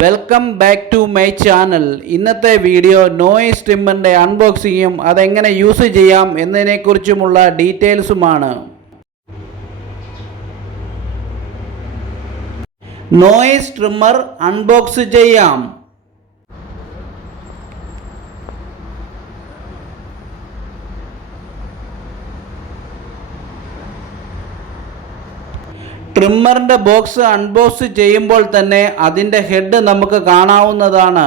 Welcome back to my channel ഇന്നത്തെ video noise ട്രിമ്മറിന്റെ അൺബോക്സിങ്ങും അതെങ്ങനെ യൂസ് ചെയ്യാം എന്നതിനെക്കുറിച്ചുമുള്ള ഡീറ്റെയിൽസുമാണ് നോയിസ് ട്രിമ്മർ അൺബോക്സ് ചെയ്യാം. ട്രിമ്മറിന്റെ ബോക്സ് അൺബോക്സ് ചെയ്യുമ്പോൾ തന്നെ അതിന്റെ ഹെഡ് നമുക്ക് കാണാവുന്നതാണ്.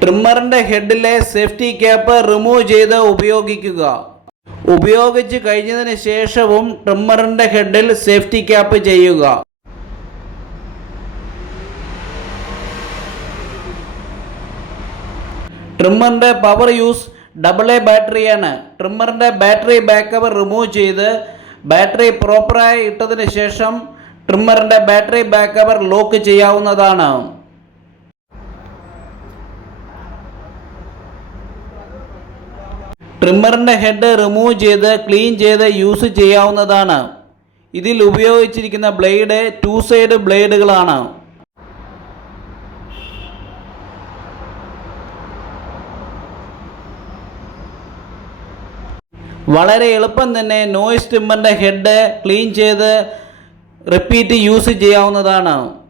ട്രിമ്മറിന്റെ ഹെഡിലെ സേഫ്റ്റി ക്യാപ്പ് റിമൂവ് ചെയ്ത് ഉപയോഗിക്കുക. ഉപയോഗിച്ച് കഴിഞ്ഞതിന് ശേഷവും ട്രിമ്മറിന്റെ ഹെഡിൽ സേഫ്റ്റി ക്യാപ്പ് ചെയ്യുക. ട്രിമ്മറിന്റെ പവർ യൂസ് ഡബിൾ എ ബാറ്ററിയാണ് ട്രിമ്മറിന്റെ ബാറ്ററി ബാക്കപ്പ് റിമൂവ് ചെയ്ത് ബാറ്ററി പ്രോപ്പറായി ഇട്ടതിന് ശേഷം ട്രിമ്മറിന്റെ ബാറ്ററി ബാക്കവർ ലോക്ക് ചെയ്യാവുന്നതാണ്. ട്രിമ്മറിന്റെ ഹെഡ് റിമൂവ് ചെയ്ത് ക്ലീൻ ചെയ്ത് യൂസ് ചെയ്യാവുന്നതാണ്. ഇതിൽ ഉപയോഗിച്ചിരിക്കുന്ന ബ്ലേഡ് ടു സൈഡ് ബ്ലേഡുകളാണ്. വളരെ എളുപ്പം തന്നെ നോയിസ് ട്രിമ്മറിന്റെ ഹെഡ് ക്ലീൻ ചെയ്ത് റിപ്പീറ്റ് യൂസ് ചെയ്യാവുന്നതാണ്.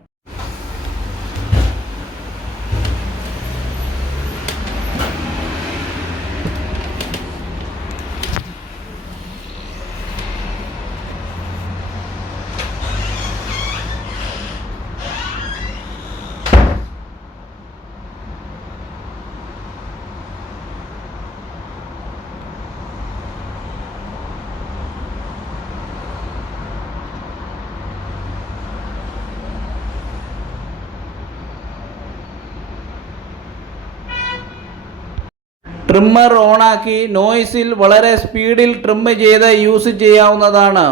ട്രിമ്മർ ഓണാക്കി നോയിസിൽ വളരെ സ്പീഡിൽ ട്രിം ചെയ്ത് യൂസ് ചെയ്യാവുന്നതാണ്.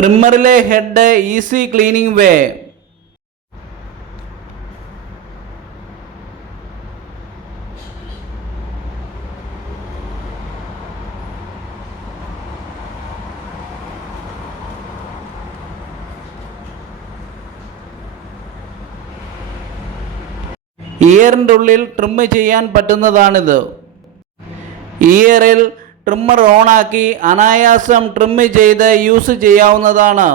ട്രിമ്മറിലെ ഹെഡ് ഈസി ക്ലീനിങ് വേ ഇയറിന്റെ ഉള്ളിൽ ട്രിം ചെയ്യാൻ പറ്റുന്നതാണിത്. ഇയറിൽ ട്രിമ്മർ ഓണാക്കി അനായാസം ട്രിം ചെയ്ത് യൂസ് ചെയ്യാവുന്നതാണ്.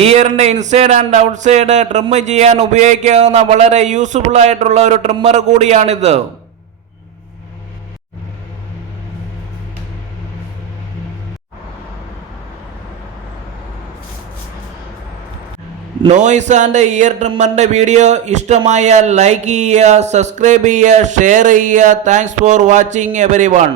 ഇയറിന്റെ ഇൻസൈഡ് ആൻഡ് ഔട്ട്സൈഡ് ട്രിം ചെയ്യാൻ ഉപയോഗിക്കാവുന്ന വളരെ യൂസ്ഫുൾ ആയിട്ടുള്ള ഒരു ട്രിമ്മർ കൂടിയാണിത്. നോയ്സ് ആൻഡ് ഇയർ ട്രിമ്മറിന്റെ വീഡിയോ ഇഷ്ടമായാൽ ലൈക്ക് ചെയ്യുക സബ്സ്ക്രൈബ് ചെയ്യുക ഷെയർ ചെയ്യുക. Thanks for watching everyone